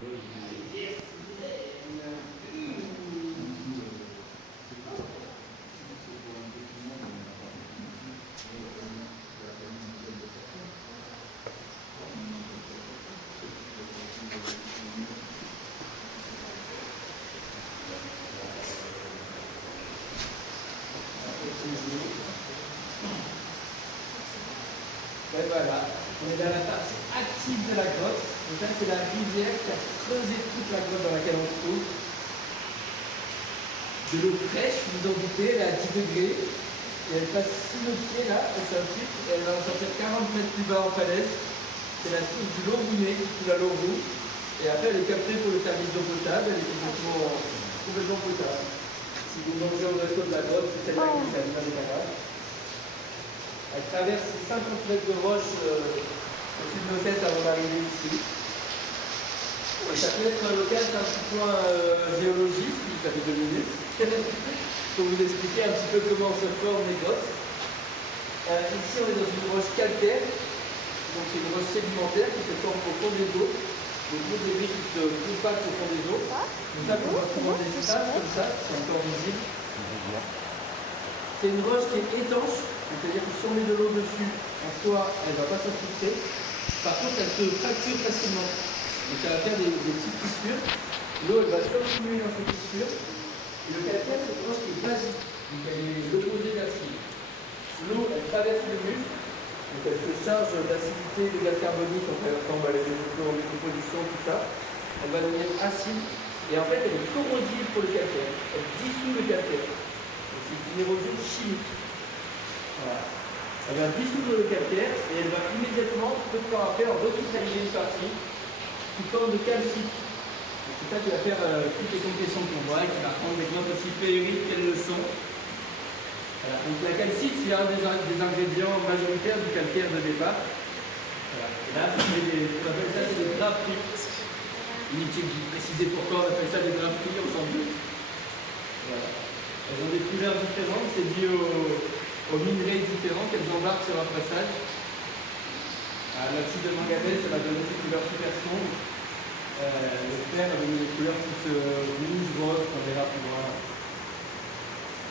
Et voilà, on est dans la partie active de la grotte. Donc là, c'est la rivière qui a creusé toute la grotte dans laquelle on se trouve. De l'eau fraîche, vous en doutez, elle est à 10 degrés. Et elle passe sous nos pieds là, elle s'infiltre, et elle va sortir 40 mètres plus bas en falaise. C'est la source du Longounet qui coule à Longou. Et après, elle est captée pour le service d'eau potable, elle est complètement potable. Si vous mangez au resto de la grotte, c'est celle-là qui s'allume avec la grave. Elle traverse 50 mètres de roche au-dessus de nos têtes avant d'arriver ici. Et ça peut être un local d'un petit point géologique, ça fait 2 minutes, pour vous expliquer un petit peu comment se forment les grottes. Ici, on est dans une roche calcaire, donc c'est une roche sédimentaire qui se forme au fond des eaux. Donc les débris qui se compactent au fond des eaux. Donc ça, on voit souvent des strates comme ça, c'est encore visible. C'est une roche qui est étanche, c'est-à-dire que si on met de l'eau dessus, en soi, elle ne va pas s'infiltrer. Par contre, elle se fracture facilement. Donc ça va faire des petites fissures. L'eau, elle va s'accumuler dans ces fissures. Et le calcaire, c'est une roche qui est basique. Donc elle est l'opposé d'acide. L'eau, elle traverse le muscle. Donc elle se charge d'acidité, de gaz carbonique, donc elle ressemble à les décomposition, tout ça. Elle va devenir acide. Et en fait, elle est corrosive pour le calcaire. Elle dissout le calcaire. C'est une érosion chimique. Voilà. Elle va dissoudre le calcaire et elle va immédiatement, peu de temps après, en recristalliser une partie sous forme de calcite. C'est ça qui va faire toutes les compressions qu'on voit et qui va rendre des grottes aussi féeriques qu'elles le sont. Voilà. Donc la calcite, c'est un des ingrédients majoritaires du calcaire de départ. Voilà. Et là, on appelle ça des draperies. Inutile de préciser pourquoi on appelle ça des draperies, on s'en doute. Voilà. Elles ont des couleurs différentes, c'est dû aux minerais différents qu'elles embarquent sur leur passage. L'oxyde de manganèse, ça va donner des couleurs super sombres. Le fer va donner des couleurs plus rouge, rose, qu'on verra plus loin.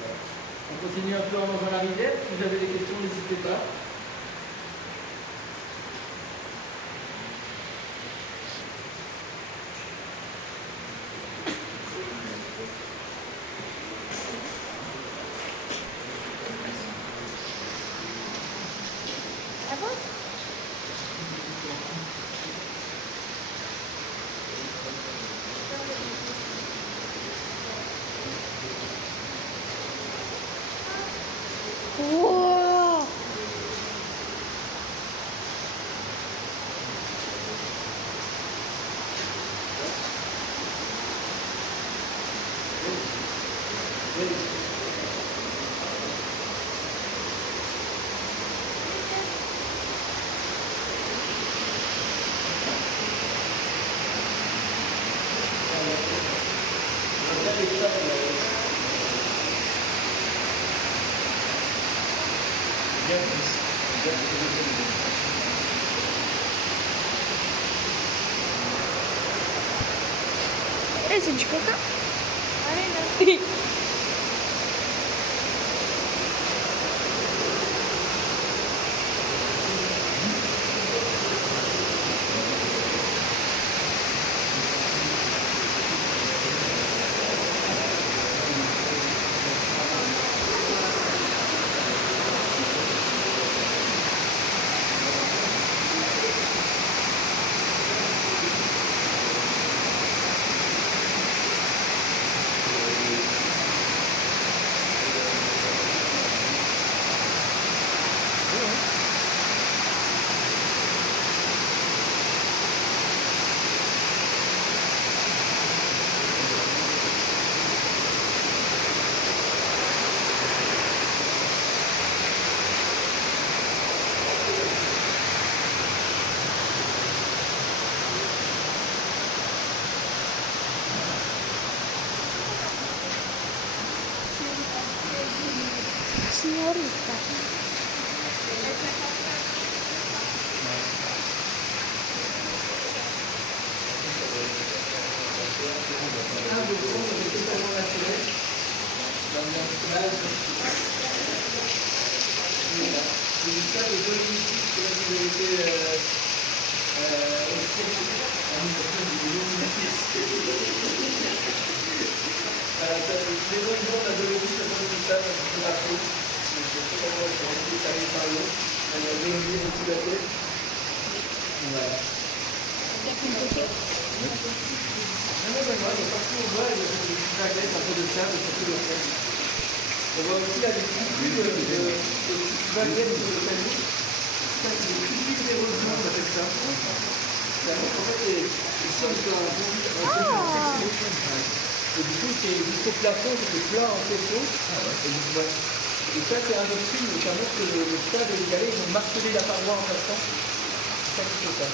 Voilà. On continue un peu en longeant la rivière. Si vous avez des questions, n'hésitez pas. Wow. Eh, c'est du coca. Allez, là. Signorita. été voilà, les autres jours, la biologie, ça donne tout ça, ça donne la peau. Donc, c'est totalement différent, c'est arrivé par l'eau. La biologie, on s'y battait. Voilà. Non, partout on voit, il y a des petites vaguettes, un peu de sable, surtout de sel. On voit aussi là des petites vaguettes sur le calice. Ça, c'est des petites d'érosion, on appelle ça. Ça montre en fait les sols sur un bout. Et du coup, c'est jusqu'au plafond, c'était plat en pétrole. Et ça, c'est un autre signe, ça montre que le stade est égalé, ils ont martelé la paroi en passant. C'est ça qui fait ça.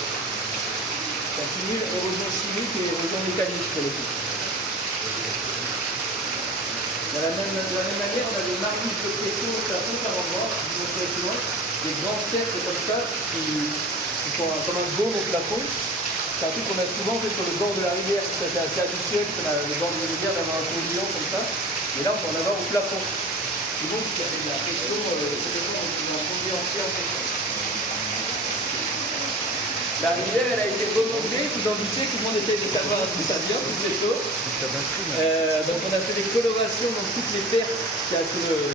Ça cumule érosion chimique et érosion mécanique pour le coup. De la même manière, on a des marques de pression au plafond par endroit, qui vont très loin, des grands cercles comme ça, qui font comme un baume au plafond. C'est un truc qu'on a souvent fait sur le bord de la rivière, c'était assez habituel sur le bord de la rivière d'avoir un tourbillon comme ça, mais là on peut en avoir au plafond. Et donc il y a de la pression, complètement en entier en pression. La rivière, elle a été remontée, vous en doutez, tout le monde essaye de savoir d'où ça vient, tout c'est chaud. Donc on a fait des colorations dans toutes les pertes qu'il y a sur le...